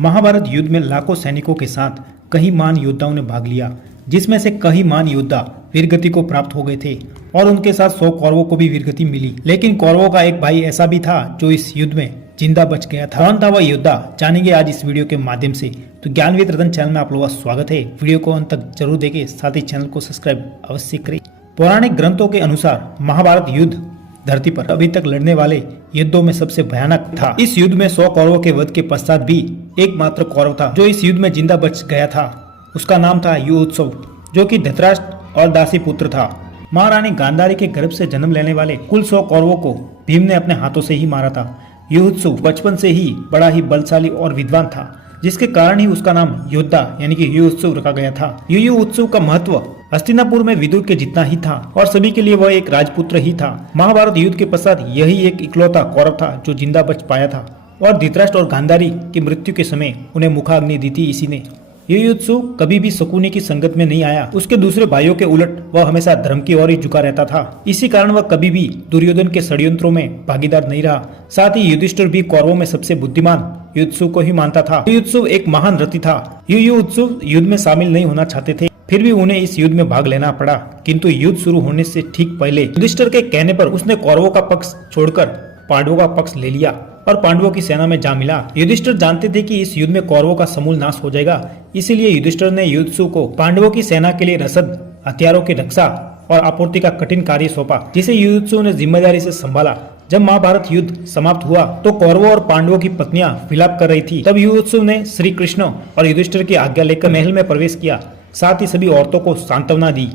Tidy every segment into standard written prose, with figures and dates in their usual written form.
महाभारत युद्ध में लाखों सैनिकों के साथ कई महान योद्धाओं ने भाग लिया, जिसमें से कई महान योद्धा वीरगति को प्राप्त हो गए थे और उनके साथ 100 कौरवों को भी वीरगति मिली। लेकिन कौरवों का एक भाई ऐसा भी था जो इस युद्ध में जिंदा बच गया था। कौन था वह योद्धा, जानेंगे आज इस वीडियो के माध्यम से। तो ज्ञानवेद रतन चैनल में आप लोगों का स्वागत है। वीडियो को अंत तक जरूर देखें, साथ ही चैनल को सब्सक्राइब अवश्य करें। पौराणिक ग्रंथों के अनुसार महाभारत युद्ध धरती पर अभी तक लड़ने वाले युद्धों में सबसे भयानक था। इस युद्ध में 100 कौरवों के वध के पश्चात भी एकमात्र कौरव था जो इस युद्ध में जिंदा बच गया था। उसका नाम था युयुत्सव, जो कि धृतराष्ट्र और दासी पुत्र था। महारानी गांधारी के गर्भ से जन्म लेने वाले कुल 100 कौरवों को भीम ने अपने हाथों से ही मारा था। युयुत्सव बचपन से ही बड़ा ही बलशाली और विद्वान था, जिसके कारण ही उसका नाम योद्धा यानी कि युयुत्सव रखा गया था। युयुत्सव का महत्व हस्तिनापुर में विदुर के जितना ही था और सभी के लिए वह एक राजपुत्र ही था। महाभारत युद्ध के पश्चात यही एक इकलौता कौरव था जो जिंदा बच पाया था और धृतराष्ट्र और गांधारी की मृत्यु के समय उन्हें मुखाग्नि दी थी इसी ने। युयुत्सव कभी भी शकुनी की संगत में नहीं आया। उसके दूसरे भाइयों के उलट वह हमेशा धर्म की ओर ही झुका रहता था। इसी कारण वह कभी भी दुर्योधन के षड्यंत्रों में भागीदार नहीं रहा। साथ ही युधिष्ठिर भी कौरवों में सबसे बुद्धिमान युयुत्सव को ही मानता था। युयुत्सव एक महान रथी था। युयुत्सव युद्ध में शामिल नहीं होना चाहते थे, फिर भी उन्हें इस युद्ध में भाग लेना पड़ा। किंतु युद्ध शुरू होने से ठीक पहले युधिष्ठिर के कहने पर उसने कौरवों का पक्ष छोड़कर पांडवों का पक्ष ले लिया और पांडवों की सेना में जा मिला। युधिष्ठिर जानते थे कि इस युद्ध में कौरवों का समूल नाश हो जाएगा, इसीलिए युधिष्ठिर ने युयुत्सव को पांडवों की सेना के लिए रसद, हथियारों की रक्षा और आपूर्ति का कठिन कार्य सौंपा, जिसे युयुत्सव ने जिम्मेदारी से संभाला। जब महाभारत युद्ध समाप्त हुआ तो कौरवों और पांडवों की पत्नियां विलाप कर रही थी। तब युयुत्सव ने श्री कृष्ण और युधिष्ठिर की आज्ञा लेकर महल में प्रवेश किया, साथ ही सभी औरतों को सांत्वना दी।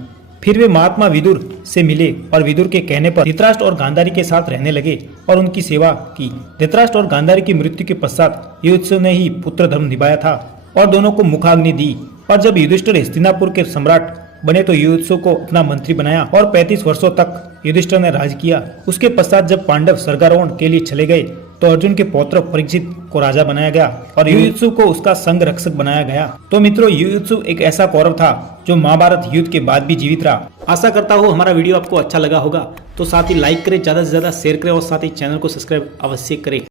फिर वे महात्मा विदुर से मिले और विदुर के कहने पर धृतराष्ट्र और गांधारी के साथ रहने लगे और उनकी सेवा की। धृतराष्ट्र और गांधारी की मृत्यु के पश्चात युयुत्सव ने ही पुत्र धर्म निभाया था और दोनों को मुखाग्नि दी। और जब युधिष्ठिर हस्तिनापुर के सम्राट बने तो युयुत्सव को अपना मंत्री बनाया और 35 वर्षों तक युधिष्ठिर ने राज किया। उसके पश्चात जब पांडव स्वर्गारोहण के लिए चले गए तो अर्जुन के पौत्र परीक्षित को राजा बनाया गया और युयुत्सव को उसका संग रक्षक बनाया गया। तो मित्रों, युयुत्सव एक ऐसा कौरव था जो महाभारत युद्ध के बाद भी जीवित रहा। आशा करता हूँ हमारा वीडियो आपको अच्छा लगा होगा, तो साथ ही लाइक करें, ज्यादा से ज्यादा शेयर करें और साथ ही चैनल को सब्सक्राइब अवश्य करें।